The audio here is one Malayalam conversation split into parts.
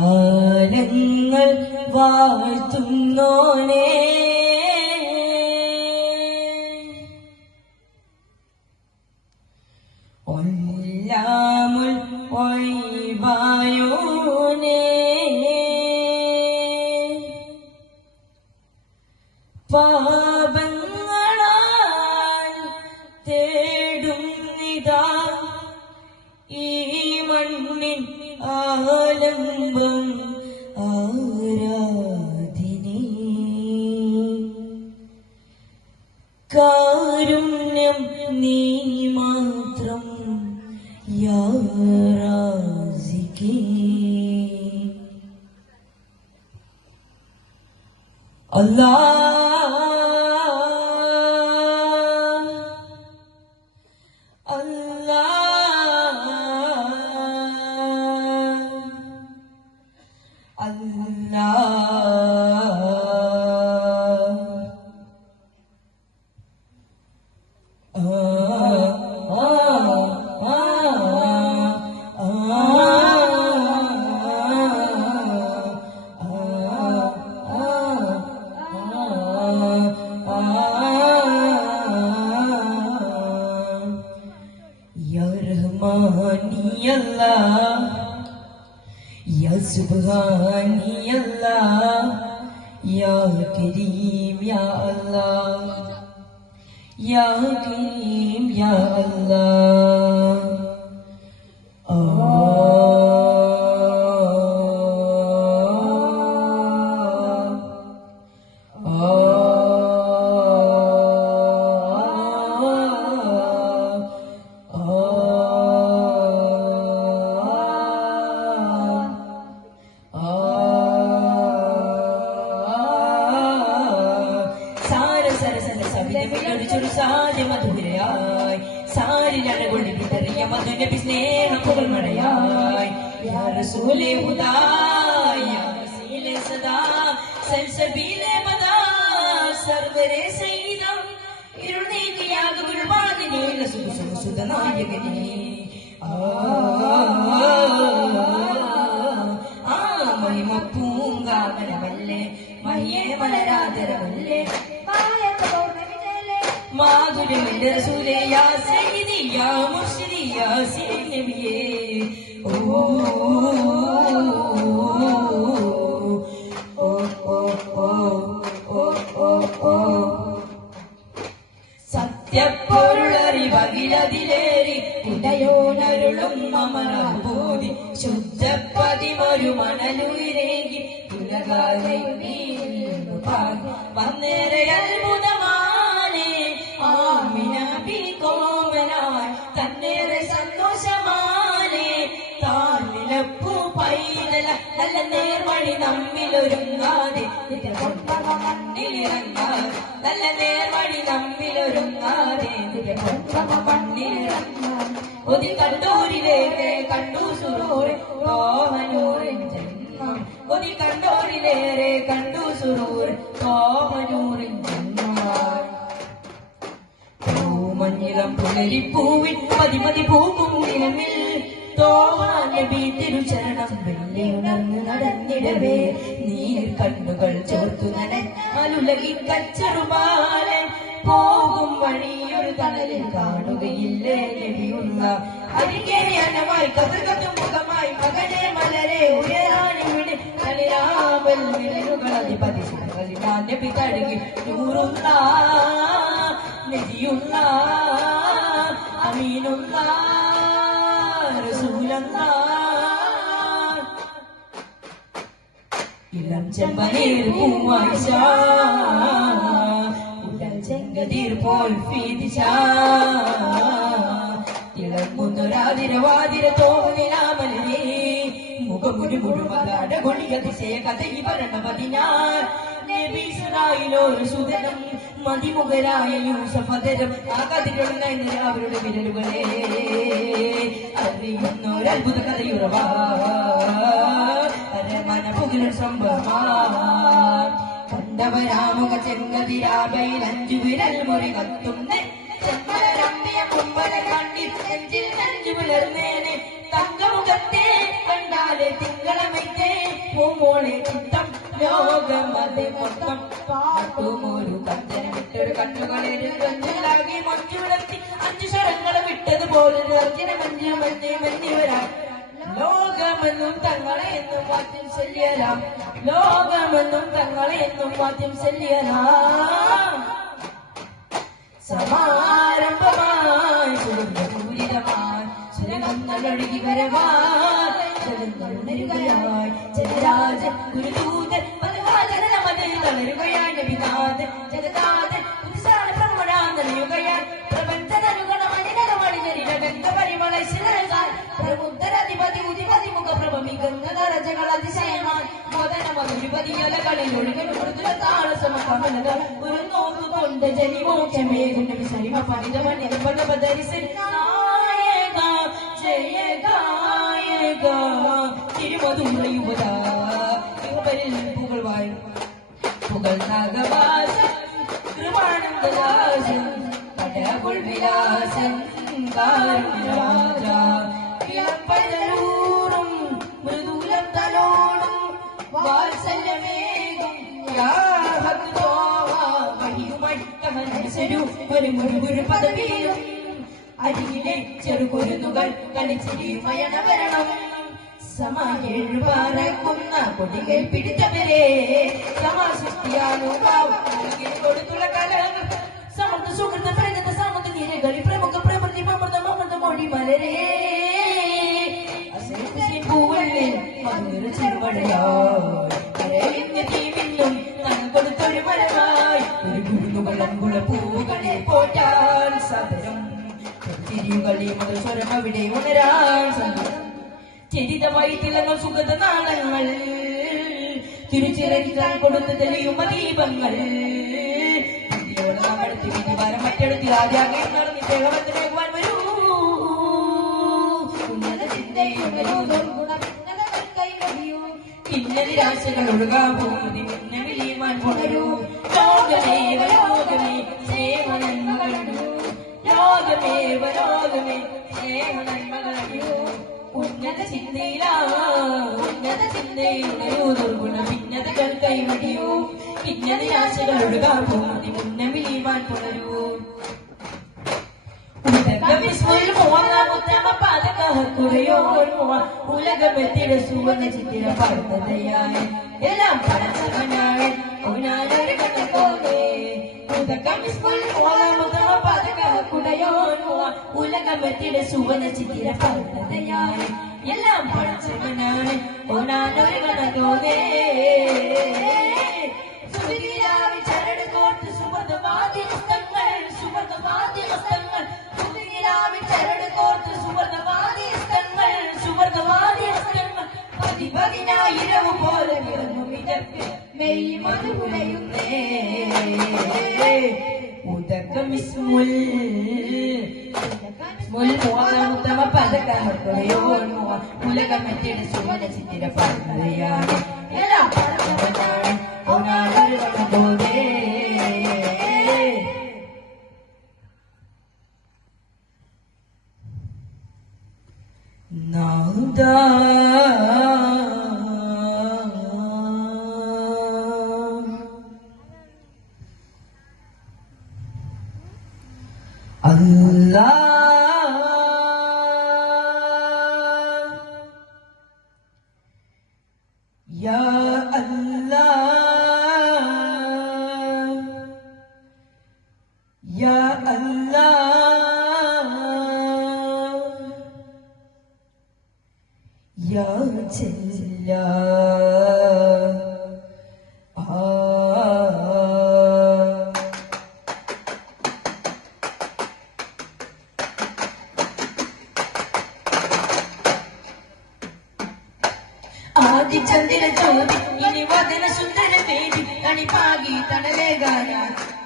ആലങ്ങൾ വാഴ്ത്തുന്നോനേ ഒല്ലാമുൽ ഒയ്വായോനേ പാപങ്ങളാൽ തേടുന്നിതാ ഈ മണ്ണിൻ ആലംബം ആരാധിനീ കാരുണ്യം നീ മാത്രം യാ റാസിഖീ അല്ലാഹ് Ya Rahmani Allah, Ya Subhani Allah, Ya Kareem Ya Allah, Ya Kareem Ya Allah. മധുരയായി സാരിലഴകൊള്ളി വിതറിയ മധുനബി സ്നേഹപ്പുകൾ മഴയായി യാ റസൂലേ ഹുദായ യാ വസീലേ സദാ സൽസബീലേ മദാ സർവരേ സയ്യിദം ഇരുളീകിയാക ഗുൽബാദിനേ സുതനായകനേ മഹിമപ്പൂങ്കാവനമല്ലേ മഹിയേ മലരാതരമല്ലേ മാധുര്യമിന്റെ റസൂലേ യാ സയ്യിദി യാ മുർശിദി യാ സീൻ നബിയേ ഓ ഓ ഓ ഓ ഓ ഓ സത്യപ്പൊരുളറിവകിലതിലേറി ഉദയോനരുളും അമരബോധി ശുദ്ധപ്പതിമൊരു മണലുയിരേകി ഉലകാലയുമീ വന്നേറെ അത്ഭുതമാനേ ആമിനബി കോമനായി തന്നേറെ സന്തോഷമാനേ താലിലപ്പൂ പൈതല നല്ല നേർവഴി നമ്മിലൊരുങ്ങാതെ മണ്ണിലിറങ്ങാതെ നല്ല നേർവഴി നമ്മിലൊരുങ്ങാതെ മണ്ണിലിറങ്ങാതെ ഒതി കണ്ടൂരിലേക്ക് കണ്ടു സുറൂറെ കോഹനൂറിൻ ജന്മം ഒതി കണ്ടൂരിലേറെ കണ്ടു സുറൂറെ കോഹനൂറിൻ മഞ്ഞിളം പുലരിപ്പൂവിൻ മതിമതി പൂക്കും നിലമിൽ തോമാനബി തിരുചരണം വെള്ളി ഉണർന്ന് നടന്നിടവേ നീർ കണ്ണുകൾ ചോർത്തു നനലുലകി കച്ചറുമാലൻ പോകും വഴിയൊരു തണലിൽ കാണുകയില്ലേ നബിയുള്ള അരികെ അനമായി കഥകത്തും മുഖമായി മകനെ മലരെ ഉയരാനിവിടെ കളിരാവൽ വിരലുകൾ അധിപതി നബി കഴുകി നൂറുള്ള നബിയുള്ള അമീനുള്ള റസൂലുള്ള ഇളം ചെമ്പനീർ പൂവായിഷ ഉടൽ ചെങ്കതീർ പോൽ ഫീതിഷ ഇളമുന്നൊരാതിരവാതിര തോന്നിലാമലേ മുഖമുരു മുഴുവതാട കൊടിയതിശയ കഥ ഇവരണമതിനാൽ നബീസറായിലൊരു സുതനം മതിമുഖരായ യൂസഫതരം ആ കഥകളുള്ള അവരുടെ വിരലുകളെ അറിയുന്നൊരത്ഭുത കഥയുറവാ അരമന പുകഴ സംഭവമാ കണ്ടവരാമുഖ ചെങ്കതിരാബയിൽ 5 വിരൽ മുറി കത്തുന്നേ ചെമ്മലരമ്പിയ കുമ്പല കണ്ടിൽ നെഞ്ചിൽ നെഞ്ചു പുലർന്നേനെ തങ്കമുഖത്തെ കണ്ടാലെ തിങ്കളമൈത്തേ ലോകത്തെ മൊത്തം പാട്ടുമൊരു കഞ്ചനമിട്ടൊരു കണ്ണുകളിൽ കഞ്ചലാകി മഞ്ചു വിളർത്തി 5 ശരങ്ങൾ വിട്ടതുപോലൊരു അർജുന മഞ്ഞ മഞ്ഞ മഞ്ഞിവരാൻ ലോകമെന്നും തങ്ങളെ എന്നും മാറ്റം ശല്യരാം ലോകമെന്നും തങ്ങളെ എന്നും മാറ്റം ശല്യരാം സമാരംഭമായി സുരൂരിതമായി സുരഗന്ധൊഴുകി വരവാൻ ജഗങ്ങളുണരുകയായി ജനരാജൻ ഗുരുദൂതൻ പലവാചരണമത് തളരുകയായി നബിനാഥൻ ജഗദാഥൻ പുരുഷാന പ്രമണാൻ നനയുകയായി പ്രപഞ്ചനുഗണമണിനകമണിഞ്ഞരിരഗന്ധ പരിമള ശിലകാൽ പ്രബുദ്ധരധിപതി ഉദിപതി മുഖപ്രഭമി ഗംഗധരജകൾ അതിശയമായി മോദനമധുരിപതിയലകളിൽ ഒഴുകൻ മൃദുലതാളസമകമലകൾ ഒരു നോക്കുകൊണ്ട് ജനിമോക്ഷമേകും നബി സരിമ പണിതമണിത പദപദരിസൻ നായക ജയ ഗായക തിരുമധുര യുവത യുവരിൽ പുകഴ്വായി പുകഴ്നാഗവാസൻ കൃപാനന്ദദാസൻ പടകുൾ വിലാസൻ കാരുണ്യരാജ വിളപ്പലൂറും മൃദുലം തലോടും വാത്സല്യമേകും ഒരു പദവിയും അരികിലെ ചെറുകുരുന്നുകൾ കളിച്ചിരിമയണ വരണം സമാഹേഴു പറക്കുന്ന കൊടികൾ പിടിച്ചവരെ സമാസൃഷ്ടിയാനുഭാവം കൊടുത്തുള്ള കലകൾ സമൃദ്ധ സുഹൃത്ത പ്രകൃത സാമൂഹ്യ നിരകളി പ്രമുഖ പ്രവൃത്തി അമൃതം അമൃതമോടി മലരേ പൂവള്ളിൽ മധുര ചെറുവടയായിന്നും തങ്ങൾ കൊടുത്തൊരു മരമായി ഒരു ഗുരുകുളംകുള പൂവുകളെ പോറ്റാൻ സബരം തിരിയുകളി മുതൽ സ്വരം അവിടെ ഉണരാൻ ചരിതമായി തിളങ്ങും സുഗത നാളങ്ങൾ തിരുച്ചിറക്കാൻ കൊടുത്തു തെളിയുമ ദീപങ്ങൾ മറ്റെടുത്ത് രാജാകെ നടന്ന് ദേവത്തിലേക്കുവാൻ വരൂ ഉന്നത നിരാശകൾ ഒഴുകാവൂ നിന്നെ വിളിയുവാൻ പുണരൂ ലോകമേവ ലോകമേ സ്നേഹനന്മകളൂ ലോകമേവ ലോകമേ സ്നേഹനന്മകളൂ ഉന്നത ചിന്തയിലുണരൂ ദുർഗുണ ഭിന്നതകൾ കൈവടിയൂ ഭിന്ന നിരാശകൾ ഒഴുകാവൂ നിന്നെ വിളിയുവാൻ പുണരൂ ഉലകമെത്തിയുടെ സുവർണ ചിത്തിര പാടുന്നതയായി എല്ലാം പടച്ചവനായി ഒന്നാലൊരു കണ്ണോടെ ഉലകമെത്തിയുടെ സുവർണ ചിത്തിര പാടുന്നതയായി എല്ലാം പടച്ചവനായി ഒന്നാലൊരു കണ്ണോടെ ചരട് കോർത്ത് സുവർണവാദി ഹസ്തങ്ങൾ സുവർണവാദി ഹസ്തങ്ങൾ ചരട് കോർത്ത് സുവർണവാദി ഹസ്തങ്ങൾ സുവർണവാദി ഹസ്തങ്ങൾ പതിപതിനായിരവ് പോലെ വിറങ്ങുമിതർക്ക് മെയ് മധുരയുന്നേ ഉദകമിസ്മുൽ ഉത്തമ പദകയോ ഉലകമെത്തിയുടെ സുവർണ ചിത്തിര പറഞ്ഞതാണ് എല്ലാം പറഞ്ഞവനാണ് ഒന്നാളൊരു കണ്ടോടെ നാദാ അല്ലാഹ് യാ അല്ലാഹ് യാ അല്ലാഹ് യാ ജല്ലാ ആദിചന്ദ്ര ജ്യോതി ഇനി വദന സുന്ദര പേടി തണിപ്പാകി തണലേകാന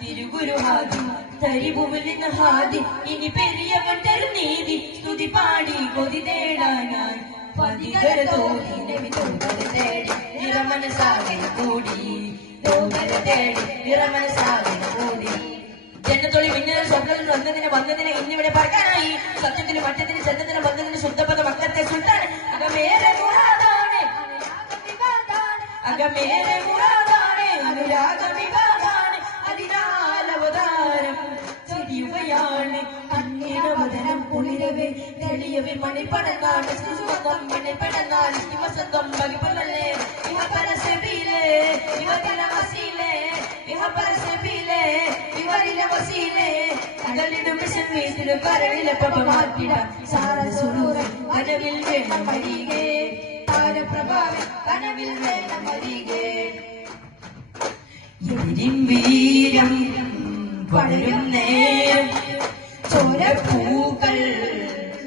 തിരുഗുരു ഹാദി തരിഭുവിൽ ഹാദി ഇനി പെരിയവൻ തരുനീതി സ്തുതി പാടി കൊതി തേടാനായി പതികര തോടി നബി തോകര തേടി നിറമനസാകെ കൂടി തോകര തേടി നിറമനസാകെ കൂടി ജന്നത്തൊളി മിന്നൽ സ്വപ്നത്തിൽ വന്നതിനെ ഇന്നിവിടെ പറക്കാനായി സത്യത്തിന് മറ്റത്തിന് ചന്തത്തിന് ബന്ധത്തിന് ശുദ്ധപദ മക്കത്തെ സുൽത്താൻ അകമേറെ മുറാദാണ് അകമേറെ മുറാദാണ് പടനാണ് സുഖം പിന്നെ പടനാണ് വസന്തം ബഗിപ്പല്ലേ ഇഹ പരസബീലേ ഇവരില വസീലേ ഇഹ പരസബീലേ ഇവരില വസീലേ കടലിടും വിഷമീസിലും കരളിലെ പപ്പ മാറ്റിട സാര സുരൂര കനവിൽ വേണം വരികേ താരപ്രഭാവൻ കനവിൽ വേണം വരികേ എതിരിൻ വീരം പടരും നേരം ചോരപ്പൂക്കൾ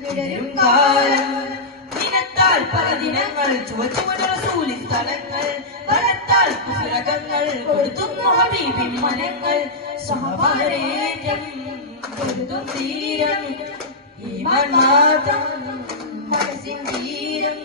വിടരും കാലം ദിനത്താൽ പല ദിനങ്ങൾ ചുവച്ചുവടൂലി സ്ഥലങ്ങൾ ബലത്താൽ പുസ്തകങ്ങൾ കൊടുത്തുന്നു ഹബീബിൻ മനങ്ങൾ സഹപാരേറ്റം കൊടുത്തും തീരം ഈമാൻ മാത്രം മനസ്സിൻ തീരം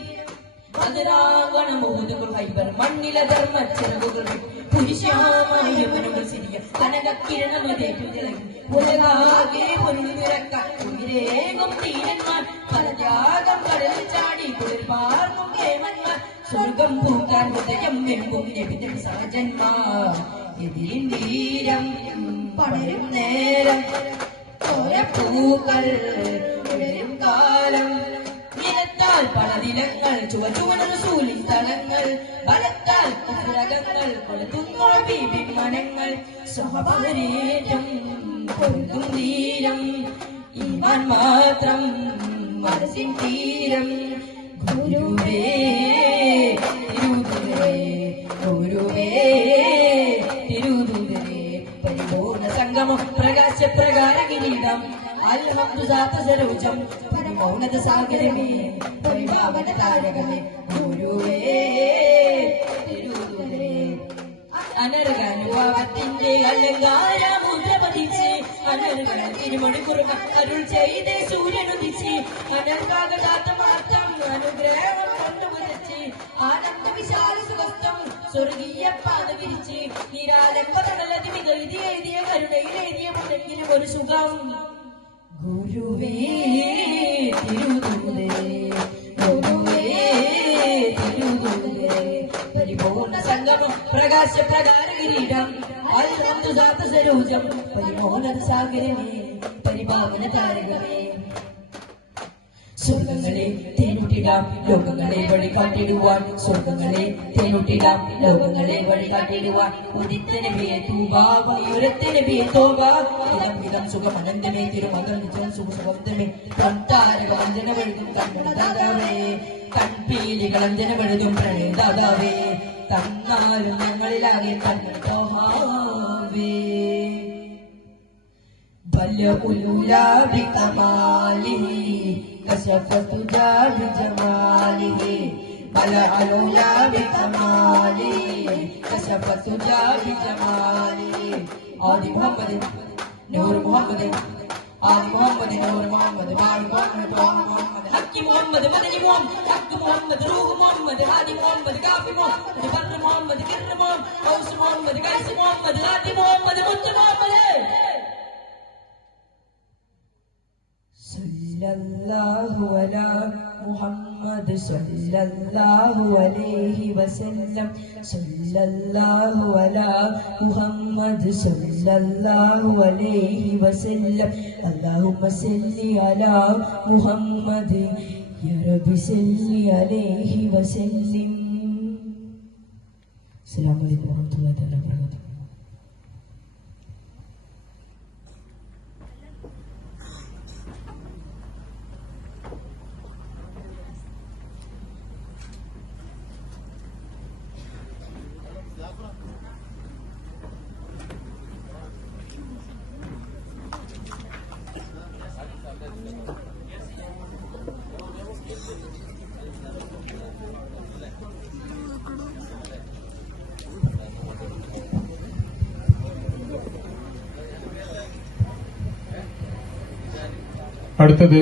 മധുരാവണമോതുകൾ ഹൈബർ മണ്ണില ധർമ്മച്ചിറകുകൾ പുരുഷാമായ മനുകൾ സിരിയ കനകക്കിരണമതേറ്റു തിളങ്ങി ഉലകാകെ പൊന്നു നിറക്കാൻ ഉയരേകും തീരന്മാർ പല ത്യാഗം കടലിൽ ചാടി കുളിർമാർക്കും കേമന്മാർ സ്വർഗം പൂക്കാൻ ഹൃദയം വെമ്പും നബിതൻ സഹജന്മാർ എതിരിൻ വീരം പടരും നേരം ചോരപ്പൂക്കൾ വിടരും കാലം ദിനത്താൽ പല ദിനങ്ങൾ ചുവച്ചുവടൂലി സ്ഥലങ്ങൾ ബലത്താൽ പുസ്തകങ്ങൾ കൊടുത്തുന്നോ ബീബിൻ മനങ്ങൾ സഹപാരേറ്റം കൊടുത്തും തീരം ഈമാൻ മാത്രം മനസ്സിൻ തീരം ഗുരുവേ തിരുതുരേ ഗുരുവേ തിരുതുരേ പരിപൂർണ സംഗമം പ്രകാശ പ്രകാര കിരീടം അൽഹംദുസാത്ത സരോജം പരിമൗനത സാഗരമേ പരിഭാവന താരകമേ ഗുരുവേ തിരുതുരേ അനർഗാനുഭാവത്തിന്റെ അലങ്കാരമുദ്ര പതിച്ച് അനർഗണ തിരുമണി കുറുമ അരുൾ ചെയ്തേ സൂര്യനുദിച്ച് അനർഗാഗതാത്ത മാറ്റം അനുഗ്രഹം കൊണ്ടുമുരച്ച് ആനന്ദ വിശാല സുഖസ്ഥം സ്വർഗീയ പാത വിരിച്ച് നിരാലംബ കടലതി വികൃതി എഴുതിയ കരുണയിൽ എഴുതിയ മുണ്ടെങ്കിലും ഒരു സുഖം ഗുരുവേ തിരുതുരേ ഗുരുവേ തിരുതുരേ പരിപൂർണ സംഗമം പ്രകാശ പ്രകാര കിരീടം അൽഹംദുസാത്ത സരോജം പരിമോഹന സാഗരമേ പരിപാവന താരകമേ സ്വർഗങ്ങളെ തേനുട്ടിടാം ലോകങ്ങളെ വഴികാട്ടിടുവാൻ സ്വർഗങ്ങളെ തേനുട്ടിടാം ലോകങ്ങളെ വഴികാട്ടിടുവാൻ ഉദിത്തനബിയെ തൂബാ വയുരത്തനബിയെ തോബാ ഇതം ഇതം സുഖമനന്തമേ തിരുമതം നിത്യം സുഖസുഖന്തമേ താരകവഞ്ചനമെഴുതും കൺമണദാതാവേ കൺപീലികളഞ്ജനമെഴുതും പ്രണയദാതാവേ തന്നാലും ഞങ്ങളിലാകെ തന്നോഹാവേ ബല്യഉലൂലാ ബികമാലിഹി കശഫതു ജാബി ജമാലിഹി ബലഅലൂലാ ബികമാലിഹി കശഫതു ജാബി ജമാലിഹി ആദി മുഹമ്മദ് നൂർ മുഹമ്മദ് ആദി മുഹമ്മദ് നൂർ മുഹമ്മദ് ബാദി മുഹമ്മദ് ത്വാഹ മുഹമ്മദ് ഹക്കി മുഹമ്മദ് മദനി മുഹമ്മദ് ഹക്ക് മുഹമ്മദ് റൂഹ് മുഹമ്മദ് ഹാദി മുഹമ്മദ് കാഫി മുഹമ്മദ് ബർർ മുഹമ്മദ് കിർ മുഹമ്മദ് ഔസ് മുഹമ്മദ് കൈസ് മുഹമ്മദ് ഹാദി മുഹമ്മദ് മുത്ത് മുഹമ്മദ് സല്ലല്ലാഹു അലാ മുഹമ്മദ് സല്ലല്ലാഹു അലൈഹി വസല്ലം സല്ലല്ലാഹു അലാ മുഹമ്മദ് സല്ലല്ലാഹു അലൈഹി വസല്ലം അല്ലാഹുമ്മ സല്ലി അലാ മുഹമ്മദ് യാ റബ്ബി സല്ലി അലൈഹി വസല്ലം. അസ്സലാമു അലൈക്കും വറഹ്മത്തുള്ളാഹി വബറകാതുഹു. അടുത്തത്